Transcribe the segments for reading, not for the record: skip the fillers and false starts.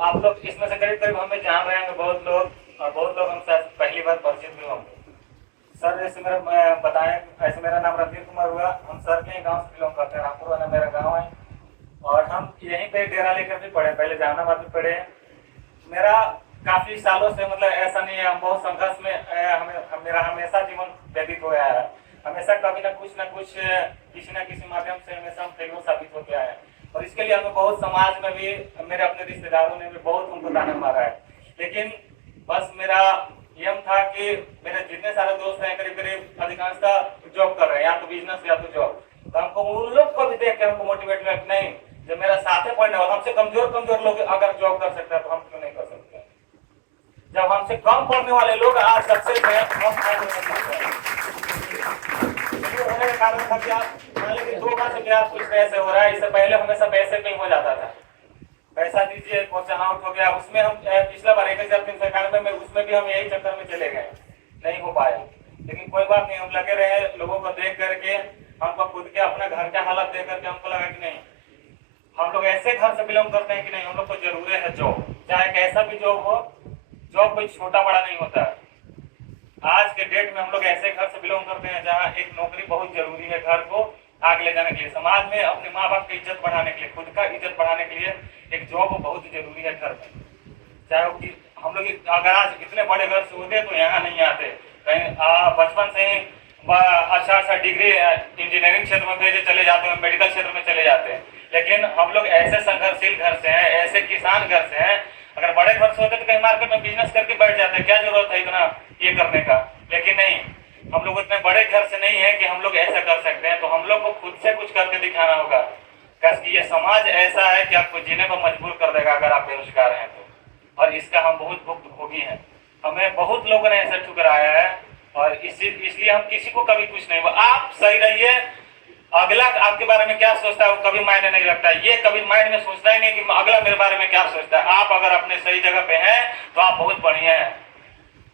आप लोग इसमें से करीब करीब हमें जान रहे हैं बहुत लोग, और बहुत लोग हमसे पहली बार परिचित हुए होंगे। सर जैसे मेरा बताएं, ऐसे मेरा नाम रणधीर कुमार हुआ, हम सर के गांव से बिलोंग करते हैं, रामपुर वाला मेरा गांव है, और हम यहीं पे डेरा लेकर भी पढ़े, पहले जहानाबाद में पढ़े हैं। मेरा काफी सालों से मतलब ऐसा नहीं है, हम बहुत संघर्ष में मेरा हमेशा जीवन व्यतीत हो गया है। हमेशा कभी ना कुछ किसी न किसी माध्यम से हमेशा हम फेलुअर साबित होते आए हैं, और इसके लिए हमें बहुत समाज में भी, मेरे अपने रिश्तेदारों ने भी बहुत हमको ताना मारा है। लेकिन बस मेरा एम था कि मेरे जितने सारे दोस्त हैं करीब करीब अधिकांशतः जॉब कर रहे हैं, या तो बिजनेस या तो जॉब, तो हमको उन लोग को भी देख के हमको मोटिवेट हुआ कि नहीं, जब मेरा साथे पढ़ने वाला हमसे कमजोर लोग अगर जॉब कर सकते हैं तो हम क्यों नहीं कर सकते। जब हमसे कम पढ़ने वाले लोग आज सक्सेस है, हम होने का कारण था कि आप मान लीजिए 2 बार से क्या कुछ ऐसे हो रहा है, इससे पहले हमेशा पैसे पे ही हो जाता था, पैसा दीजिए क्वेश्चन आउट हो गया। उसमें हम पिछला बार 1391 में उसमें भी हम यही चक्कर में चले गए, नहीं हो पाया। लेकिन कोई बात नहीं, हम लगे रहे, लोगों को देख करके, हमको खुद के अपने घर का हालत देख करके हमको लगा कि नहीं, हम लोग ऐसे घर से बिलोंग करते हैं कि नहीं, हम लोग को जरूरी है जॉब, चाहे कैसा भी जॉब हो, जॉब कोई छोटा बड़ा नहीं होता है। आज के डेट में हम लोग ऐसे घर से बिलोंग करते हैं जहाँ एक नौकरी बहुत जरूरी है घर को आगे ले जाने के लिए, समाज में अपने माँ बाप की इज्जत बढ़ाने के लिए, खुद का इज्जत बढ़ाने के लिए एक जॉब बहुत जरूरी है घर में। चाहे वो कि हम लोग अगर आज इतने बड़े घर से होते तो यहाँ नहीं आते, कहीं बचपन से ही अच्छा डिग्री इंजीनियरिंग क्षेत्र में भेजे चले जाते हैं, मेडिकल क्षेत्र में चले जाते हैं। लेकिन हम लोग ऐसे संघर्षशील घर से हैं, ऐसे किसान घर से हैं, अगर बड़े घर से होते तो कहीं मार्केट में बिजनेस करके बैठ जाते, क्या जरूरत है इतना ये करने का। लेकिन नहीं, हम लोग इतने बड़े घर से नहीं है कि हम लोग ऐसा कर सकते हैं, तो हम लोग को खुद से कुछ करके दिखाना होगा, क्योंकि ये समाज ऐसा है कि आपको जीने पर मजबूर कर देगा अगर आप बेरोजगार हैं तो, और इसका हम बहुत भुक्तभोगी हैं। हमें बहुत लोगों ने ऐसा ठुकराया है, और इसलिए हम किसी को कभी कुछ नहीं, आप सही रहिए, अगला आपके बारे में क्या सोचता है वो कभी मायने नहीं रखता है, ये कभी माइंड में सोचता ही नहीं कि अगला मेरे बारे में क्या सोचता है। आप अगर अपने सही जगह पे हैं तो आप बहुत बढ़िया हैं।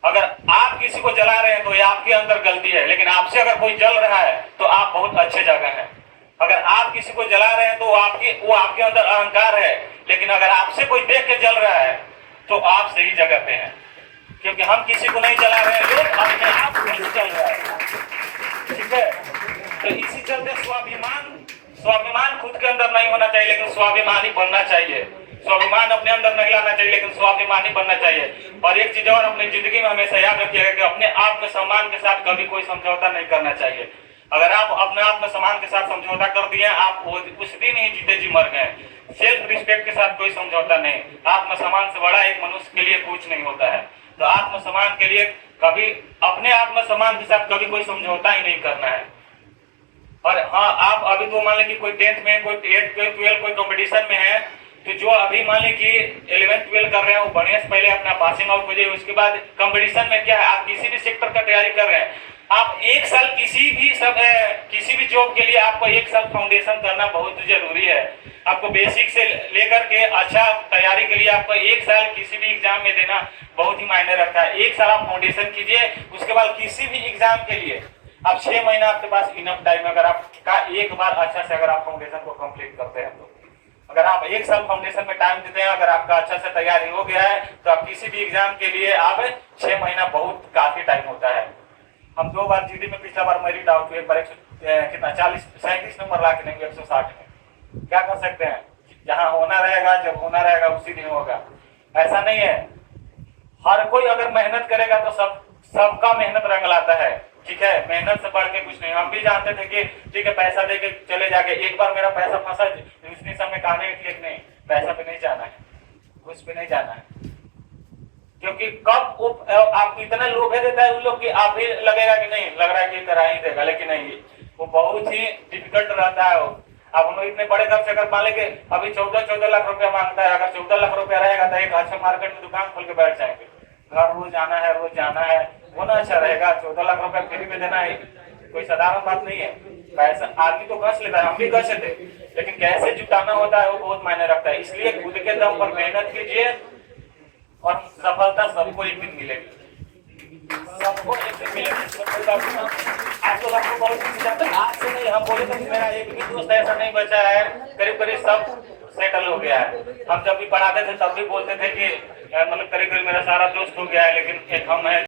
अगर आप किसी को जला रहे हैं तो ये आपके अंदर गलती है, लेकिन आपसे अगर कोई जल रहा है तो आप बहुत अच्छे जगह हैं। अगर आप किसी को जला रहे हैं तो वो आपके अंदर अहंकार है, लेकिन अगर आपसे कोई देख के जल रहा है तो आप सही जगह पे हैं, क्योंकि हम किसी को नहीं जला रहे हैं, लोग अपने आप को जल रहा है। ठीक है, तो इसी चलते स्वाभिमान खुद के अंदर नहीं होना चाहिए, लेकिन स्वाभिमानी बनना चाहिए। स्वाभिमान अपने अंदर नहीं लाना चाहिए, लेकिन स्वाभिमानी बनना चाहिए। और एक चीज और अपनी जिंदगी में हमेशा याद रखिएगा कि अपने आप में सम्मान के साथ कभी कोई समझौता नहीं करना चाहिए। अगर आप अपने आप में सम्मान के साथ समझौता कर दिए, आप उस दिन ही जीते जी मर गए। सेल्फ रिस्पेक्ट के साथ कोई समझौता नहीं। आत्मसम्मान से बड़ा एक मनुष्य के लिए कुछ नहीं होता है। तो आत्मसम्मान के लिए कभी अपने आत्मसम्मान के साथ कभी कोई समझौता ही नहीं करना है। और हाँ, आप अभी तो मान लें कि कोई 10th में, कोई 8th, 12th कोई कंपटीशन में है, तो जो अभी मान लें कि 11th 12th कर रहे हैं वो बढ़िया से पहले अपना पासिंग आउट हो जाए। उसके बाद कंपटीशन में क्या है, आप किसी भी सेक्टर का तैयारी कर रहे हैं, आप 1 साल किसी भी जॉब के लिए आपको 1 साल फाउंडेशन करना बहुत जरूरी है। आपको बेसिक से लेकर के अच्छा तैयारी के लिए आपको 1 साल किसी भी एग्जाम में देना बहुत ही मायने रखता है। 1 साल आप फाउंडेशन कीजिए, उसके बाद किसी भी एग्जाम के लिए आप 6 महीना आपके पास इनफ टाइम, अगर आपका एक बार अच्छा से अगर आप फाउंडेशन को कंप्लीट करते हैं तो। अगर आप 1 साल फाउंडेशन में टाइम देते हैं, अगर आपका अच्छा से तैयारी हो गया है, तो आप किसी भी एग्जाम के लिए आप 6 महीना बहुत काफी टाइम होता है। हम 2 बार जीडी में पिछला बार मेरिट आउट हुए, पर कितना 37 नंबर ला के नहीं 160 में। क्या कर सकते हैं, जहाँ होना रहेगा, जब होना रहेगा उसी दिन होगा। ऐसा नहीं है, हर कोई अगर मेहनत करेगा तो सबका मेहनत रंग लाता है। ठीक है, मेहनत से बढ़ के कुछ नहीं। हम भी जानते थे कि ठीक है पैसा दे के चले जाके, एक बार मेरा पैसा फंसा उस समय कहने के लिए नहीं, पैसा पे नहीं जाना है, घुस पे नहीं जाना है, क्योंकि कब वो आपको इतना लोभे देता है उन लोग की आप भी लगेगा कि नहीं, लग रहा है कि करा ही देगा, लेकिन नहीं, वो बहुत ही डिफिकल्ट रहता है। अब हम लोग इतने बड़े घर से अगर मान लेंगे अभी 14 लाख रुपया मांगता है, अगर 14 लाख रुपया रहेगा तो एक अच्छा मार्केट में दुकान खोल के बैठ जाएंगे। घर रोज जाना है, वो ना अच्छा रहेगा। 14 लाख रुपया फ्री में देना है कोई साधारण बात नहीं है। पैसा आदमी तो कस लेता है, हम भी कस लेते, लेकिन कैसे जुटाना होता है वो बहुत मायने रखता है। इसलिए खुद के दम पर मेहनत कीजिए और सफलता सबको एक दिन मिलेगी, सबको एक दिन मिलेगी। आज तो आपको बहुत आज से नहीं, हम बोले तो मेरा एक भी दोस्त ऐसा नहीं बचा है, करीब करीब सेटल हो गया है। हम जब भी पढ़ाते थे तब भी बोलते थे कि मतलब करीब करीब मेरा सारा दोस्त हो गया है, लेकिन एक हम है